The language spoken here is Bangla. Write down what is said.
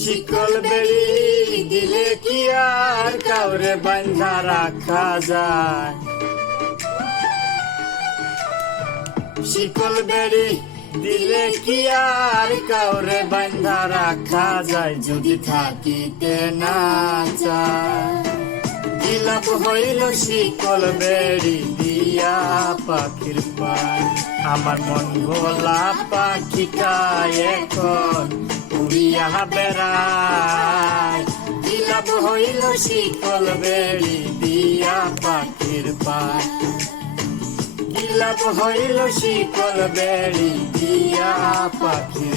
শিকল বেড়ি দিলে কি আর কাউরে বান্ধা রাখা যায়? শিকল বেড়ি দিলে কি আর কাউরে বান্ধা রাখা যায়? যদি থাকিতে না চায় কি লাভ হইল শিকল বেড়ি দিয়া পাখির পায়? আমার মন ভোলা পাখিটা এখন উড়িয়া বেড়ায়। কি লাভ হইল শিকল বেড়ি দিয়া পাখির পায়? কি লাভ হইল শিকল বেড়ি দিয়া পাখির